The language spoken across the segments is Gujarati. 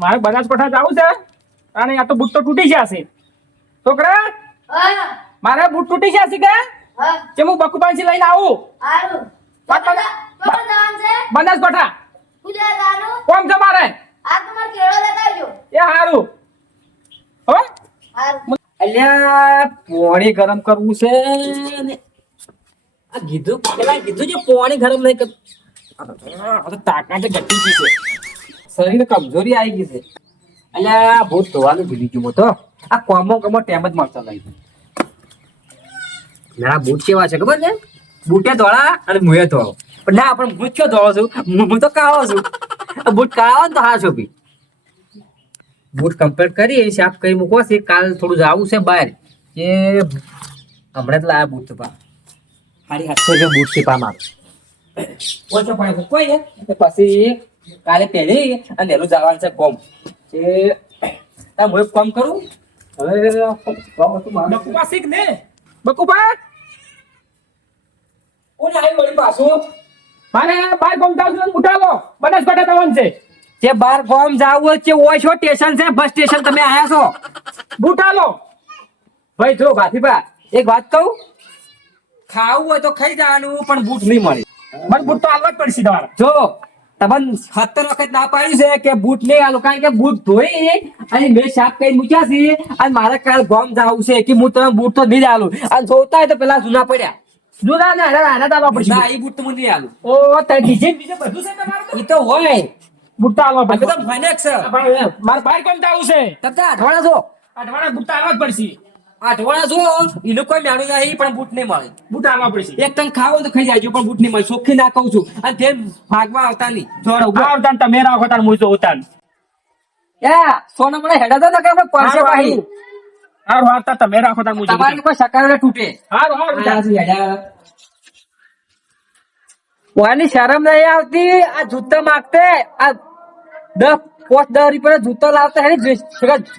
મારે બનાસકાંઠા જવું છે અને આ તો બૂટ તો તૂટી જશે છોકરા. મારે બૂટ તૂટી જશે કે જે હું બકુપાનથી લઈને આવું બનાસકાંઠા કોમ છે મારે એ હારું હો. અલ્યા પાણી ગરમ કરવું છે ને આ કીધું પેલા કીધું છે પાણી ગરમ નહીં કર. આ તો તાકાત ઘટી ગઈ છે, શરીર કમજોરી આવી ગઈ છે. અલ્યા બહુ ધોવાનું ભૂલી ગયું તો આ કોમો ટેમ જ મળતો નહીં. ના બૂટ કેવા છે ખબર છે? બૂટે ધોળા અને મુએ ધોળો, પણ ના પણ બૂટ ક્યાં ધોળો છું, હું તો કાળો છું. બૂટ કાળા ને તો હા છો બી. બૂટ કમ્પ્લીટ કરી સાફ કરી મૂકો છે. કાલ થોડું જવું છે બહાર કે હમણાં જ લાયા બૂટ પા સાડી 700 બૂટ છે પામાં ઓછો પડે કોઈ ને પછી કાલે પહેરી અને એનું જવાનું છે કોમ કે હું એક કામ કરું હવે બકુપા શીખ ને બકુપા કોણ આવી વળી પાછું મારે બાર ગામ જાવ છું ઉઠાવો બનાસકાંઠા જવાનું છે. જે બાર ગામ જાવું છે ઓછો સ્ટેશન છે બસ સ્ટેશન તમે આયા છો બુટાલો ભાઈ જો ભાથીબા એક વાત કહું, ખાવું હોય તો ખાઈ જવાનું પણ બૂટ નહીં મળે. મને બૂટ તો આલવા જ પડશે તમારે. જો તમને 70 વખત ના પાડ્યું છે કે બૂટ નહીં આલો, કારણ કે બૂટ ધોઈ અને મેં સાફ કરી મૂક્યા છે અને મારે કાલ ગામ જવું છે કે હું તમે બૂટ તો નહીં આલું અને જોતા હોય તો પેલા જૂના પડ્યા જુદા ને આના તાલવા પડશે. ના એ બૂટ તો મને નહીં આલું. ઓ તે બીજે બધું છે તમારે એ તો હોય બૂટ આલવા પડશે. તો ફાઇનેક છે મારે બાર ગામ જાવું છે. તમે અઠવાડા છો અઠવાડિયા બૂટ આલવા જ પડશે. અઠવાડા છો એનું કોઈ મેળું નહીં પણ બૂટ નહીં મળે. બૂટ આલવા પડશે. એક તને ખાવો તો ખાઈ જાય પણ બૂટ નહીં મળે. ચોખ્ખી ના કહું છું અને તે ભાગમાં આવતા નહીં. જોડો આવતા તમે રાખો તાર મુજો ઉતાર સોના મને હેડા તો કે પડશે ભાઈ. હારું હારતા તમે રાખો તાર મુજો તમારી કોઈ સકાળ તૂટે. હારું હારું કોની શરમ નહીં આવતી આ જૂતા માગતે આ 10 રૂપિયા જૂતો લાવતા હે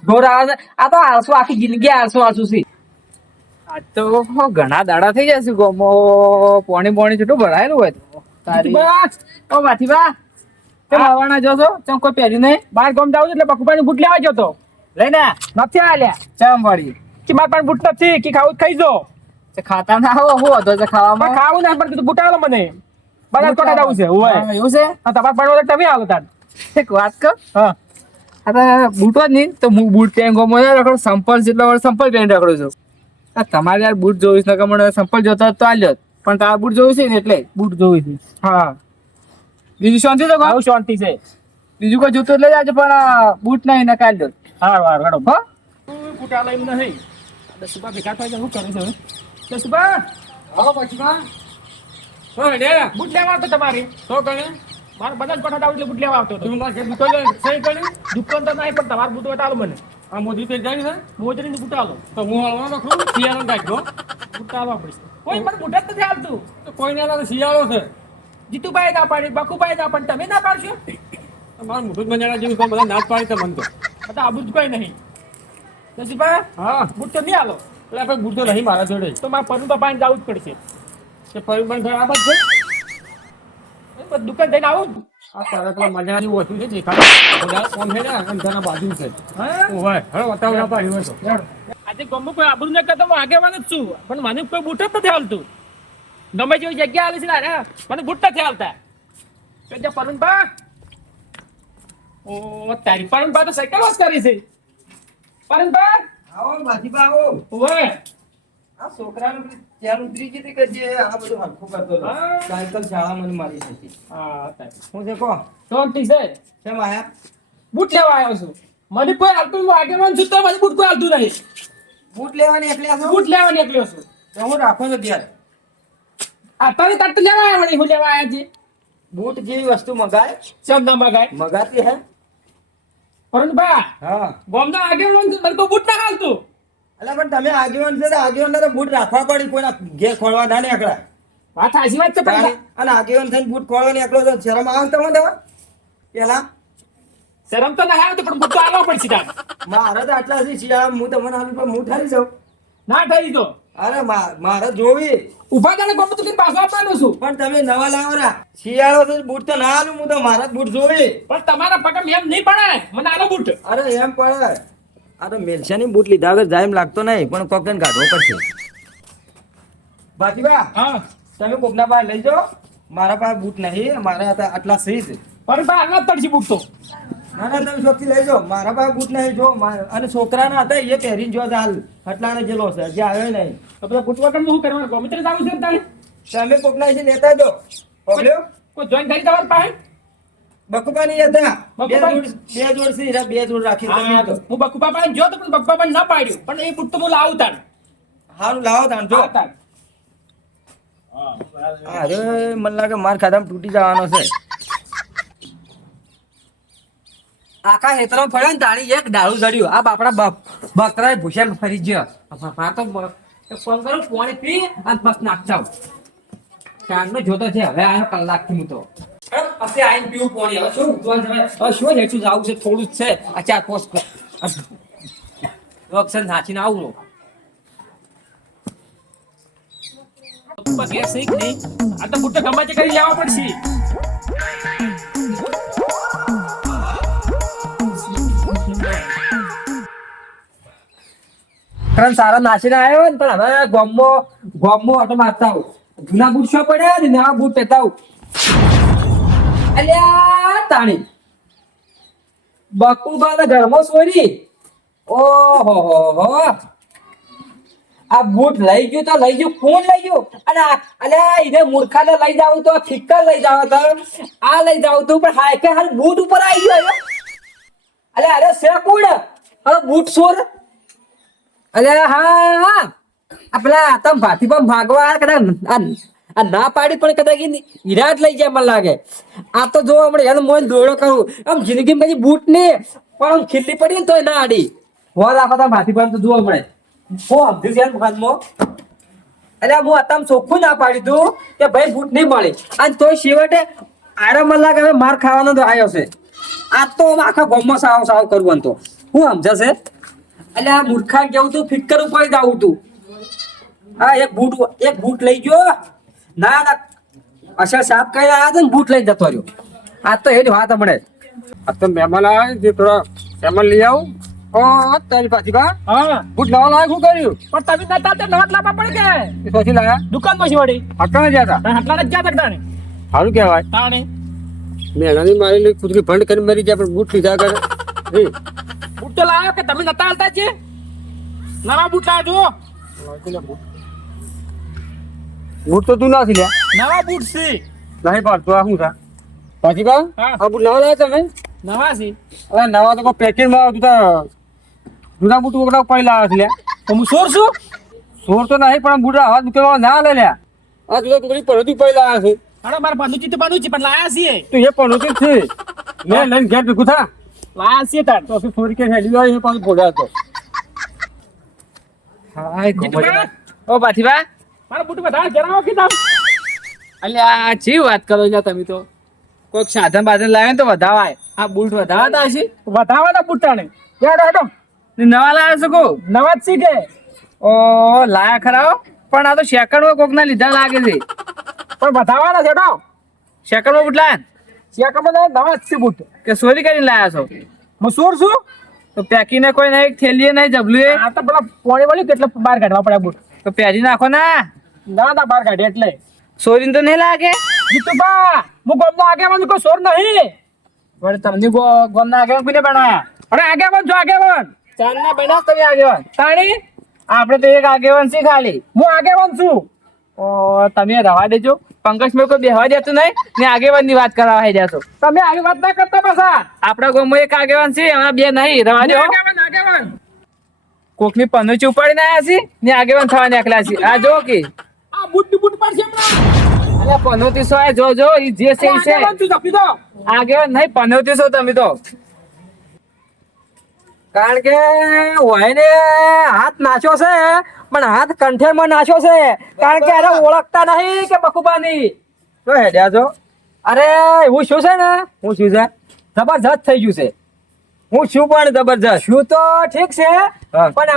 ઢોર આવે. આ તો આળસુ આખી જિંદગી આળસુ છે. આજ તો ઘણા દાડા થઈ જશે ગોમો પોણી પોણી છૂટું ભરાયેલું હોય તો તારી ઓ વાથીબા કેમ આવવાના જો છો? ચમ કોઈ પહેર્યું નહીં? બાર ગામ જાવું એટલે બકુપાની બૂટ લેવા ગયો તો લઈને નથી આલ્યા. ચમ વળી કે મારા પાસે બૂટ નથી કે ખાવું ખાઈ જો તે ખાતા ના આવો શું હતો છે ખાવામાં? ખાવું ને પણ કીધું બૂટ આલો મને બનાસકાંઠા જવું છે. ઓય હા, એવું છે. તમારે પડવો તમે આવો તાર. એક વાત કર હા આ તો બૂટ જ નહીં તો હું બૂટ પહેરી ગોમો રખડું સંપલ જેટલો વાર સંપલ પહેરી રખડું છું. આ તમારે યાર બૂટ જોઈશ ને કે મને સંપલ જોતો તો આલ્યો પણ તારા બૂટ જોયું છે ને એટલે બૂટ જોવી છે. હા બીજું શાંતિ તો આવું શાંતિ છે. બીજું કોઈ જોતું એટલે જાજો પણ બૂટ નહીં ને કાઢ્યો. હારું હારું હેડો. હા બૂટ આલો એમ નહીં. દસુબા ભેગા થઈ જાય શું કરું છું? દસુબા આવો પછી બૂટ લેવા આવતો તમારી તો કણે મારે બનાસકાંઠા જાવું એટલે બૂટ લેવા આવતો હતો. તું મારે બૂટો સહી કરી દુકાન તો નહીં પણ તમારે બૂટ વટાલો મને આ મોદી પેર જાય છે મોજરીની બૂટ આલો તો હું હળવાનો રખડું શિયાળો કાઢજો. બૂટ આલવા પડશે. કોઈ મને બૂટ જ નથી આવતું. તો કોઈને લાગે શિયાળો છે જીતુભાઈ ના પાડી બકુભાઈ ના પાડી તમે ના પાડશો. મારું મોટું જ બંજારા જેવું છે, બધા નાચ પાડી તો મન તો બધા આબુ જ કોઈ નહીં. દસુભાઈ હા બૂટ તો નહીં આલો એટલે આપણે બૂટ તો નહીં મારા જોડે તો મારે પરનું પાણી જવું જ પડશે. કે ફરી પણ ખરાબ જ છે. દુકાન જઈને આવું ને. આ તારા તો મજાની ઓછું છે દેખાય કોમ છે ને અંધારા બાજુ છે. હા ઓય હવે વાતાવરણ પાડ્યું હોય તો આજે ગમો કોઈ આબરૂ ન કરતો હું આગેવાન જ છું પણ મને કોઈ બૂટ જ નથી હાલતું. ગમે જેવી જગ્યા આલી છે ને અરે મને બૂટ નથી હાલતા. તો જે પરુણભા ઓ તારી પરુણભા તો સાયકલ જ કરી છે. પરુણભા આવો ભાથીબા આવો. ઓય આ છોકરાનું ત્યાં ઉતરી ગઈ હતી કે જે આ બધું હરખું કરતો હતો. હા. સાયકલ શાળા મને મારી હતી. હા તારી હું છે કો ચોકટી છે કેમ આયા? બૂટ લેવા આવ્યો છું. મને કોઈ હાલતું હું આગેવાન છું તો મને બૂટ કોઈ હાલતું નહીં. બૂટ લેવાની એકલી આસો? બૂટ લેવા નીકળ્યો છું. તો હું રાખો છો ત્યાં. અત્યારે તાર તો લેવા આવ્યા વળી હું લેવા આવ્યા છે. બૂટ જેવી વસ્તુ મગાય શબ્દ મગાય મગાતી હે? પરુણભા હા. ગોમના આગેવાન છે મને કોઈ બૂટ ના હાલતું. એટલે પણ તમે આગેવાન છે તો આગેવાનને તો બૂટ રાખવા પડી, કોઈના ઘેર ખોળવા ના નીકળાય. વાત સાચી વાત છે પણ અને આગેવાન થઈને બૂટ ખોળવા નીકળો તો શરમ આવે તમને દેવા પેલા? શરમ તો ના આવે તો પણ બૂટ તો આવવા પડશે તાર. મારે તો આટલા છે શિયાળા હું તમને હાલું પણ હું ઠરી જાઉં. ના થઈ તો અરે મારે જોવી ઉભા તને ગમે તો પાછો આપવાનું છું. પણ તમે નવા લાવો રા શિયાળો છે બૂટ તો ના આલું હું તો મારા જ બૂટ જોવી પણ તમારા પગમ એમ નહીં પડે મને આલો બૂટ. અરે એમ પડે આ તો મેલસાની બૂટ લીધા વગર જાય એમ લાગતો નહીં પણ કોકન કાઢવો પડશે બાજીબા હા તમે કોકના પાસે લઈ જાઓ મારા પાસે બૂટ નહીં મારા હતા આટલા સહી છે પણ બા આટલા જ તડસી બૂટ તો. ના ના તમે શોખથી લઈ જાઓ મારા પાસે બૂટ નહીં જો અને છોકરાના હતા એ પહેરીને જો હાલ આટલાને જેલો છે હજી આવ્યો નહીં તો બધા બૂટ વગર હું કરવાનું ગમે તે જાવું છે તારે તમે કોકના છે લેતા જો પકડ્યો કોઈ જોઈન કરી તમારી પાસે. બકુબાની હતા બકુબાની? બે જોડ છે હીરા, બે જોડ રાખી તમે હા, તો. હું બકુપા પાસે જો તો પણ બકુપા પાસે ના પાડ્યું પણ એ બૂટ તો હું લાવું તાર. હારું લાવો તાણ જો તાર. અરે મને લાગે માર ખાધામાં તૂટી જવાનો છે આખા હેતરમાં ફર્યો ને તાણી એક દારૂ જડ્યું આ બાપડા બકરા ભૂસ્યા ફરી ગયો માર તો ફોન કરું પાણી પી અને બસ નાખતા આવું. ચાંદનો જોતો છે હવે આવ્યો કલાકથી હું તો પછી આવીને પીવું પાણી હવે શું ઉઠવાનું છે? હવે શું હેઠું જવું છે થોડું જ છે આ 4-5 ઓક્સન નાખીને આવું બકુપા ઘેર છે કે નહીં? આ તો બૂટ તો ગમે તે કરી લેવા પડશે. ત્રણ સારા નાસીને આવ્યો ને પણ હવે ગોમો ઓટો મારતા આવું જૂના બૂટ શું પડ્યા ને નવા બૂટ પહેરતા આવું અલ્યા તાણી બકુબાના ઘરમાં સોરી ઓહો હો આ બૂટ લઈ ગયું તો લઈ ગયું કોણ લઈ ગયું અને અલ્યા એને મૂર્ખાને લઈ જાવ તો ફિક્કર લઈ જાવ તો આ લઈ જાવ તો પણ હાય કે હાલ બૂટ ઉપર આવી ગયો અલ્યા અરે સે કોણ હવે બૂટ સોર અરે હા આ પેલા તમ ભાતી પણ ભાગવા કદાચ આ ના પાડી પણ કદાચ ઈરાદ લઈ જાય મને લાગે આ તો જો હમણાં એનો મોન દોડો કરું આમ જિંદગીમાં પછી બૂટ ને પણ આમ ખીલ્લી પડી ને તોય ના આડી હો રાખો તમે ભાતી પણ તો જુઓ હમણાં હો સમજ્યું છે ભાતમાં અરે હું અત્યારે ચોખ્ખું ના પાડી દઉં કે ભાઈ બૂટ નહીં મળે અને તોય છેવટે આરે મને લાગે હવે માર ખાવાનો તો આવ્યો છે આ તો આખા ગામમાં સાવ કરવું તો હું સમજાશે એટલે આ મૂર્ખા કેવું તું ફિક્કર ઉપર જ આવું તું હા એક બૂટ લઈ ગયો ના અસર સાફ કરી આવ્યા હતા ને બૂટ લઈ જતો રહ્યો આ તો એ જ વાત હમણે આ તો મહેમાન આવે જે થોડા મહેમાન લઈ આવું ઓ તારી પાછી બા હા બૂટ લાવવા લાયક શું કર્યું પણ તમે નતા તે નવા જ લાવવા પડે કે એ પછી લાયા દુકાનમાં છે વળી હટકા ગયા હતા આટલા જ ગયા તક તાણે સારું કહેવાય તાણે મેળાની મારી કુતરી ભંડ કરી મરી જાય પણ બૂટ લીધા કરે એ બૂટ તો લાવ્યો કે તમે નતા હાલતા છે નવા બૂટ લાવ્યો જો બૂટ તો તું નથી લ્યા નવા બૂટ છે નહીં પાડતો આ શું થા પાછી બા હા. આ બૂટ નવા લાવ્યા તમે નવા છે અરે નવા તો કોઈ પેકેટમાં આવતું તા જૂના બૂટ વગડા પડી લાવ્યા છે લ્યા તો હું સોર છું સોર તો નહીં પણ બૂટ હાથ દુકાનમાં ના લે લ્યા આ જુદા ટુકડી પડોતી પડી લાવ્યા છે અરે મારે પાનું ચિત્ત પાનું છે પણ લાયા છીએ તો એ પડોતી જ છે લે લઈને ઘેર ભેગું થા લાયા છીએ તાર તો પછી થોડી કે હેડી આવી એ પાછું બોલ્યા હતો હાય જીતુભા, ઓ પાથીબા મારા બૂટ બધા જણાવો કે તાર અલ્યા ચી વાત કરો છો તમે તો કોઈક સાધન બાધન લાવે ને તો વધાવાય આ બૂટ વધાવાતા હશે વધાવાના બૂટ તાણે યાર હટો ને નવા લાવ્યા છો કો નવા જ છે કે ઓ લાયા ખરા હો. પણ આ તો સેકન્ડમાં કોક ના લીધા લાગે છે પણ વધાવાના છે હટો સેકન્ડમાં બૂટ લાયા શેકમાં નવા જ છે બૂટ કે ચોરી કરીને લાયા છો હું સોર છું તો પેકીને કોઈ નહીં થેલીએ નહીં જબલું એ આ તો પેલા પોણી વાળી કેટલા બહાર કાઢવા પડે બૂટ તો પહેરી નાખો ના ના બહાર કાઢે એટલે ચોરીને તો નહીં લાગે જીતુભા હું ગોમનો આગેવાન કોઈ સોર નહીં વળી તમને ગોમના આગેવાન કોઈને બનાવ્યા અરે આગેવાન છો આગેવાન ચાંદના બન્યા તમે આગેવાન તાણી આપણે તો એક આગેવાન છે ખાલી હું આગેવાન છું ઓ તમે રવા દેજો પંકજ મેં કોઈ બેહવા દેતું નહીં ને આગેવાન ની વાત કરાવવા દેશો તમે આવી વાત ના કરતા પાછા આપણા ગામમાં એક આગેવાન છે એમાં બે નહીં રવા દો આગેવાન કોકની પનોચી ઉપાડીને આવ્યા છે ને આગેવાન થવા નીકળ્યા છે આ જો કે આ બૂટ પર છે હમણાં અલ્યા પનોતીસો આ જો ઈ જે છે ઈ છે આગેવાન છું જપી દો આગેવાન નહીં પનોતીસો તમે તો કારણ કે હોય ને હાથ નાખ્યો છે પણ હાથ કંઠેરમાં નાખ્યો છે કારણ કે એને ઓળખતા નહીં કે બકુબાની તો હેડ્યા છો અરે એવું શું છે ને હું શું છે જબરજસ્ત થઈ ગયું છે હું છું પણ જબરજસ્ત. શું તો ઠીક છે હા. પણ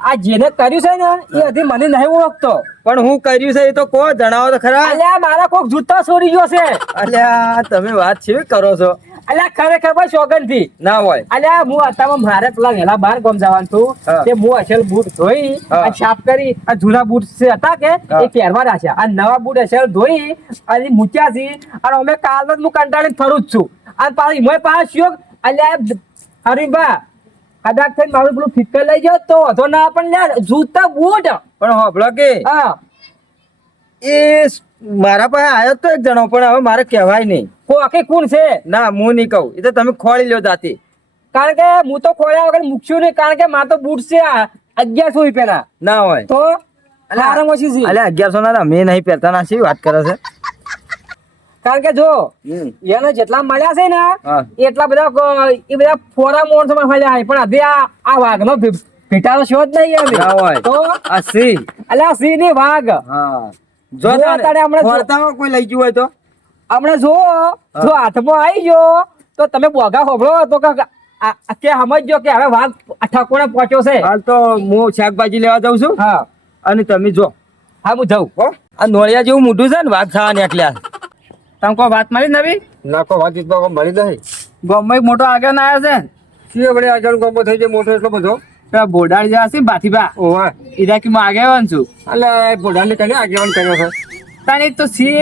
આ જેને કર્યું છે ને એ હજી મને નહીં ઓળખતો. પણ હું કર્યું છે એ તો કો જણાવો તો ખરા. અલ્યા મારા કોક જૂતા ચોરી ગયો છે. અલ્યા તમે વાત કેવી કરો છો. અલ્યા ખરેખર ભાઈ સોગંદથી. ના હોય. અલ્યા હું અત્યારમાં મારે પેલા વહેલા બહાર ગામ જવાનું હતું. હા. તે હું અસલ બૂટ ધોઈ હા. અને સાફ કરી આ જૂના બૂટ છે હતા કે હા. એ પહેરવા રાખ્યા અને નવા બૂટ અસલ ધોઈ અને મૂક્યા છે અને અમે કાલ જ હું કંટાળીને ફરું જ છું અને પાછી મેં પાછો અલ્યા હરીબા કદાચ થઈને મારું પેલું ફિક્કર લઈ જાવ તો વધો ના પણ લ્યા જૂતા બૂટ. પણ હોભળો કે હા એ મારા પાસે આવ્યો તો એક જણો પણ હવે મારે કહેવાય નહીં. કોકે કોણ છે? ના હું નહીં કહું એ તો તમે ખોળી લ્યો જાતે. કારણ કે હું તો ખોળ્યા વગર મૂકશું નહીં કારણ કે મારે તો બૂટ છે 1100 રૂપિયાના. ના હોય. તો હારામાં ઓછી છે. અલ્યા 1100 ના મેં નહીં પહેરતા ના શી વાત કરે છે. કારણ કે જો હમ. એને જેટલા મળ્યા છે ને હા. એટલા બધા એ બધા ફોરા માણસો માં મળ્યા છે પણ હજી આ વાઘનો ભેટાનો શો જ નહીં આવે. ના હોય. તો આ સી. અલ્યા સિંહ ની વાઘ હા. જો તારે હમણાં જો- ફરતામાં કોઈ લઈ ગયું હોય તો હમણાં જો જો હાથમાં આવી ગયો તો તમે બોગા હોભળો તો કે કે સમજજો કે હવે વાઘ ઠકોણે પહોંચ્યો છે. હાલ તો હું શાકભાજી લેવા જાઉં છું હા અને તમે જો હા હું જાઉં. હો આ નોળિયા જેવું મોઢું છે ને વાત ખાવા નીકળ્યા. તમે કોઈ વાત મળી નવી નાખો વાત મળી નહીં. ગામમાં એક મોટો આગળ આવ્યો છે શું વડે આગળ ગમો થઈ જાય મોટો એટલો બધો. પેલા બોડાળી જેવા છે ને ભાથીબા ઓવા ઈરા કે હું આગેવાન છું એટલે પોઢાને કને આગેવાન કર્યો છે. તાને એક તો સી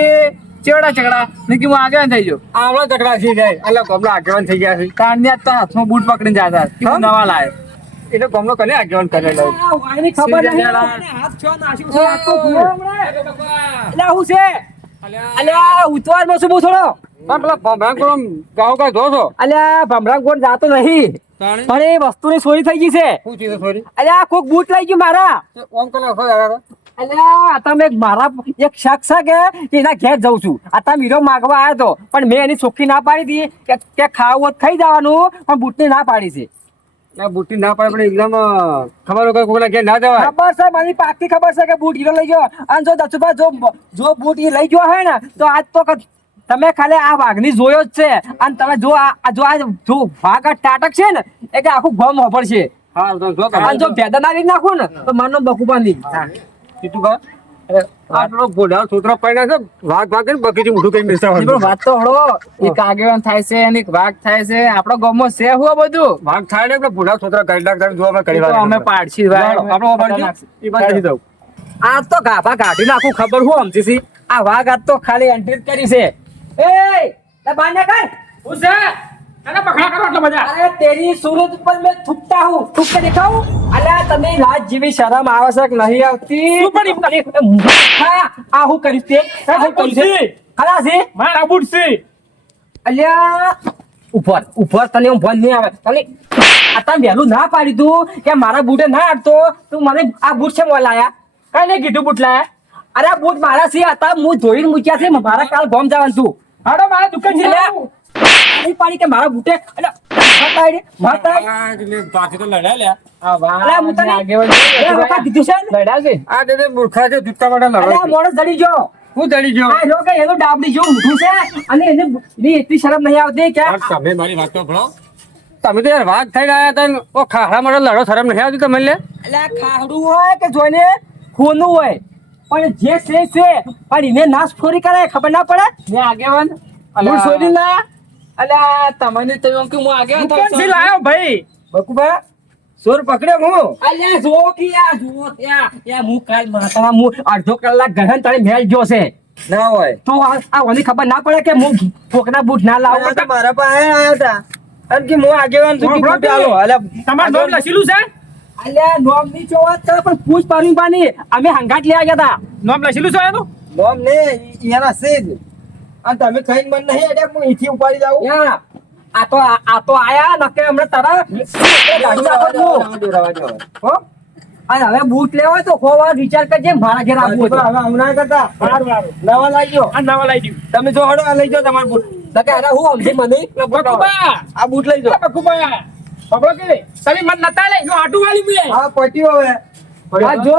ચેવડા ચકડા ને કે હું આગેવાન થઈ ગયો આવડો ચકડા થઈ જાય એટલે ગમલા આગેવાન થઈ ગયા છે. તારની આજ તો હાથમાં બૂટ પકડીને જતા કે હું નવા લાયો એટલે ગમલો કને આગેવાન કરેલો. આ વાઘની ખબર સિંહ નહીં. જરા. મને હાથ છો નાખ્યું છે. આ તો જુઓ હમણાં. અલ્યા હું છે અલ્યા ઉતવારમાં શું બહુ થોડો પેલા ભંભરાકોમ ગાવ કા જો છો. અલ્યા ભમરા ગોળ જાતો નહીં પણ એ વસ્તુની ચોરી થઈ ગઈ છે. શું ચીજ થોડી અલ્યા કોક બૂટ લઈ ગયું મારા. ઓમ કલા ખો દાદા. અલ્યા તમે મારા એક શખ્સ છે કે એના ઘેર જઉં છું આ મીરો માગવા આવ્યો હતો પણ મેં એની ચોખ્ખી ના પાડી હતી કે ખાવું હોત ખાઈ જવાનું પણ બૂટની ના પાડી છે. ના બુટ્ટી ના પડે પણ એકદમ ખબર વગર કોકના ઘેર ના જવાય. ખબર છે મને પાકી ખબર છે કે બૂટ હીરો લઈ ગયો અને જો દસુભા જો બૂટ એ લઈ ગયો હોય ને તો આજ તો તમે ખાલી આ વાઘની જોયો જ છે અને તમે જો જો વાઘ આ ટાટક છે ને એ કે આખું ગમ હોપર છે હા તો જો અને જો ભેદા ના નાખું ને તો માનો બકુબાની સીતું કા આટલો ગોડા સૂત્ર પડ્યા છે વાઘ વાઘ ને બકીથી મોઢું કઈ બેસતા પણ હોય. વાત તો હળો એક આગેવાન થાય છે અને એક વાઘ થાય છે આપણો ગામમાં છે હું આ બધું વાઘ થાય ને એટલે ભૂડા સૂત્ર કરી નાખતા જો અમે કરી એ તો અમે પાડશી ભાઈ આપણો વાપરજો. એ વાત કરી દઉં. આજ તો ગાભા કાઢી નાખું ખબર હું સમજી છી આ વાઘ આજ તો ખાલી એન્ટ્રી કરી છે. એ બાર ના કર હું છે એને પકડા કરો એટલે મજા. અરે તેરી सूरत पर मैं थूकता हूँ थूक के दिखाऊं अल्लाह તમે લાજ જેવી શરમ આવે છે કે નહીં આવતી શું પણ હા આ હું કરીશ તે આ હું કરીશ તે? ખલાસ છે મારા બૂટ છે. અલ્યા ઉપર તને હું ફોન નહીં આવે તને આ તમે વહેલું ના પાડી તું કે મારા બૂટે ના અડતો તું મને આ બૂટ છે મોં લાયા કઈ નહીં કીધું બૂટ લાયા. અરે આ બૂટ મારા છે હતા હું ધોઈને મૂક્યા છે મારા કાલ ગોમ જવાનું છું હાડો મારા દુકાન છે. અલ્યા, નહીં પાડી કે મારા બૂટે બાકી તો લડ્યા લ્યા. આ વાઘ અલ્યા, હું તને- આગેવાન બે વખત કીધું છે ને? લડ્યા છે આ દે મૂર્ખા છે જૂતા માટે લડો અલ્યા, છે. મોણસ જડી ગયો હું દડી ગયો. આ જો કે એનું ડાબડી જેવું ઊંધું છે અને એની એટલી શરમ નહીં આવતી કે આ તમે મારી વાત તો ભણો. તમે તો યાર વાઘ થઈને આયા હતા ને ઓ ખાડા માટે લડો શરમ નહીં આવતી તમને લે. અલ્યા ખાડું હોય કે જોઈને ખૂનું હોય પણ જે છે પણ એને નાશ ખોરી કરે ખબર ના પડે મેં આગેવાન હું છોડી ના અલ્યા તમને તો એમ કે હું આગેવાન દુકાન થી થાઉં છું. લાયો ભાઈ. બકુબા ચોર પકડ્યો હું. અલ્યા જો કે આ જુઓ ત્યાં હું કાલ માતા હું અડધો કલાક ગહન તારી મેલ ગયો છે ના હોય. તો આ ઓની ખબર ના પડે કે હું પોકના બૂટ ના આ લાવું તો મારા પાસે આયા હતા અને કે હું આગેવાન છું કે બરોબર બૂટ આલો. અલ્યા, તમારું નામ લખેલું છે. અલ્યા નોમ ની જો વાત કરે પણ પૂછ પાડવી પાની અમે હંગાટ લેવા ગયા હતા નામ લખેલું છે એનું. મોમ ને એના છે જ. અને તમે ખાઈને મને નહીં એટલે હું અહીંથી ઉપાડી જાઉં. યા, આ તો આયા નકે હમણાં તારા ગાડી નાખો તું. રવા દો, રવા દો. હો? અને હવે બૂટ લેવા હોય તો સો વાર વિચાર કરજે મારા ઘેર આવવું હવે હતું. હમણાં કરતા સારું સારું. નવા લાવી ગયો. આ નવા લાવી દીધું. તમે જો હડો આ લઈ જાઓ તમારા બૂટ. તો કે અરે હું સમજી મને બકુબા. આ બૂટ લઈ જાઓ. બકુબા. ખબર કે તમે મન નતા લઈ જો આટું વાળી મુએ. હા પટ્યો હવે. આ જો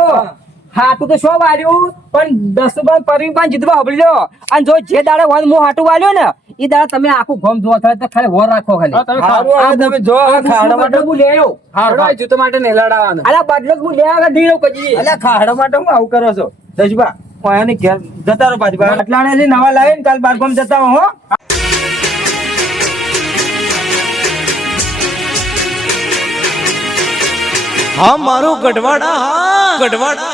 હાટું તો શું વાળ્યું પણ 10 પણ પરવી પણ જીતવા હબળી લો અને જો જે દાડે વન મો હાટું વાળ્યો ને એ દાડે તમે આખું ગોમ જોવા થાય તો ખાલી વર રાખો ખાલી તમે હારું હવે તમે જો આ ખાડા માટે હું લઈ આવ્યો હારો જૂતો માટે નહીં લડાવવાનો. અલા બદલો હું લઈ આવ્યો ઢીલો કજી અલ્યા ખાડા માટે હું આવું કરો છો દશબા ઓયાની ઘેર જતા રહો પાછી અટલાણે નવા લાવીને કાલ બારગામ જતા હો હા મારું ગઢવાડા હા ગઢવાડા